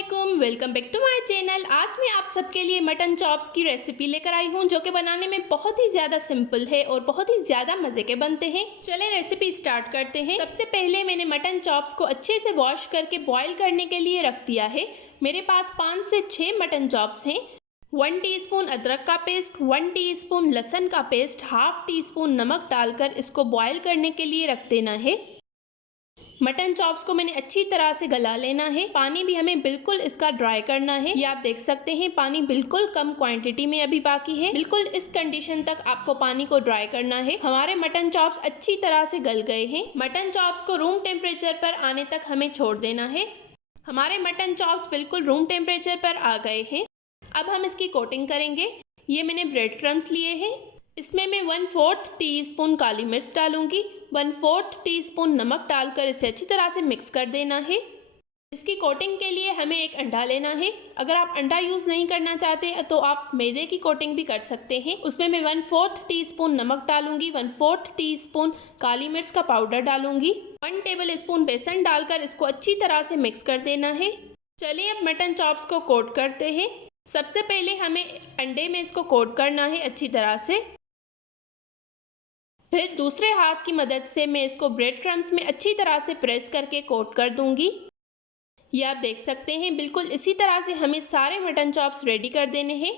अस्सलामुअलैकुम, welcome back to my channel. आज मैं आप सबके लिए मटन चॉप्स की रेसिपी लेकर आई हूं, जो कि बनाने में बहुत ही ज़्यादा सिंपल है और बहुत ही ज़्यादा मज़े के बनते हैं। चलें रेसिपी स्टार्ट करते हैं। सबसे पहले मैंने मटन चॉप्स को अच्छे से वॉश करके बॉईल करने के लिए रख दिया है। मेरे पास 5 से 6 मटन चॉप्स हैं। 1 टीस्पून अदरक का पेस्ट, 1 टीस्पून लहसुन का पेस्ट, हाफ टी स्पून नमक डालकर इसको बॉईल करने के लिए रख देना है। मटन चॉप्स को मैंने अच्छी तरह से गला लेना है। पानी भी हमें बिल्कुल इसका ड्राई करना है। ये आप देख सकते हैं पानी बिल्कुल कम क्वांटिटी में अभी बाकी है। बिल्कुल इस कंडीशन तक आपको पानी को ड्राई करना है। हमारे मटन चॉप्स अच्छी तरह से गल गए हैं। मटन चॉप्स को रूम टेम्परेचर पर आने तक हमें छोड़ देना है। हमारे मटन चॉप्स बिल्कुल रूम टेम्परेचर पर आ गए हैं। अब हम इसकी कोटिंग करेंगे। ये मैंने ब्रेड क्रम्स लिए हैं। इसमें मैं 1/4 टीस्पून काली मिर्च डालूंगी। 1/4 टीस्पून नमक डालकर इसे अच्छी तरह से मिक्स कर देना है। इसकी कोटिंग के लिए हमें एक अंडा लेना है। अगर आप अंडा यूज़ नहीं करना चाहते तो आप मैदे की कोटिंग भी कर सकते हैं। उसमें मैं 1/4 टीस्पून नमक डालूंगी, 1/4 टीस्पून काली मिर्च का पाउडर डालूंगी, 1 टेबल स्पून बेसन डालकर इसको अच्छी तरह से मिक्स कर देना है। चलिए अब मटन चॉप्स को कोट करते हैं। सबसे पहले हमें अंडे में इसको कोट करना है अच्छी तरह से। फिर दूसरे हाथ की मदद से मैं इसको ब्रेड क्रम्स में अच्छी तरह से प्रेस करके कोट कर दूंगी। ये आप देख सकते हैं बिल्कुल इसी तरह से हमें सारे मटन चॉप्स रेडी कर देने हैं।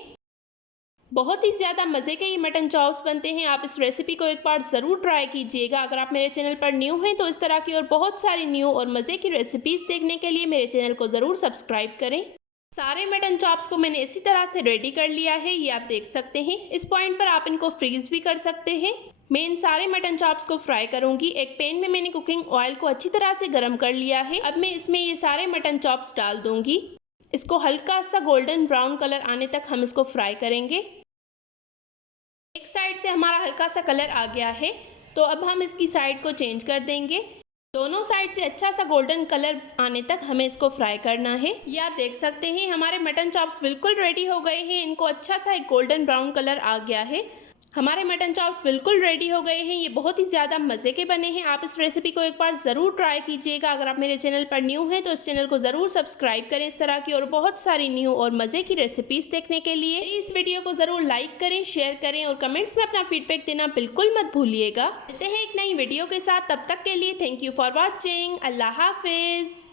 बहुत ही ज़्यादा मज़े के ये मटन चॉप्स बनते हैं। आप इस रेसिपी को एक बार ज़रूर ट्राई कीजिएगा। अगर आप मेरे चैनल पर न्यू हैं तो इस तरह की और बहुत सारी न्यू और मज़े की रेसिपीज़ देखने के लिए मेरे चैनल को ज़रूर सब्सक्राइब करें। सारे मटन चॉप्स को मैंने इसी तरह से रेडी कर लिया है। ये आप देख सकते हैं। इस पॉइंट पर आप इनको फ्रीज भी कर सकते हैं। मैं इन सारे मटन चॉप्स को फ्राई करूंगी। एक पैन में मैंने कुकिंग ऑयल को अच्छी तरह से गर्म कर लिया है। अब मैं इसमें ये सारे मटन चॉप्स डाल दूंगी। इसको हल्का सा गोल्डन ब्राउन कलर आने तक हम इसको फ्राई करेंगे। एक साइड से हमारा हल्का सा कलर आ गया है, तो अब हम इसकी साइड को चेंज कर देंगे। दोनों साइड से अच्छा सा गोल्डन कलर आने तक हमें इसको फ्राई करना है। ये आप देख सकते हैं हमारे मटन चॉप्स बिल्कुल रेडी हो गए हैं। इनको अच्छा सा एक गोल्डन ब्राउन कलर आ गया है। हमारे मटन चॉप्स बिल्कुल रेडी हो गए हैं। ये बहुत ही ज़्यादा मज़े के बने हैं। आप इस रेसिपी को एक बार ज़रूर ट्राई कीजिएगा। अगर आप मेरे चैनल पर न्यू हैं तो इस चैनल को ज़रूर सब्सक्राइब करें इस तरह की और बहुत सारी न्यू और मज़े की रेसिपीज़ देखने के लिए। इस वीडियो को ज़रूर लाइक करें, शेयर करें और कमेंट्स में अपना फीडबैक देना बिल्कुल मत भूलिएगा। मिलते हैं एक नई वीडियो के साथ, तब तक के लिए थैंक यू फॉर वॉचिंग। अल्लाह हाफिज़।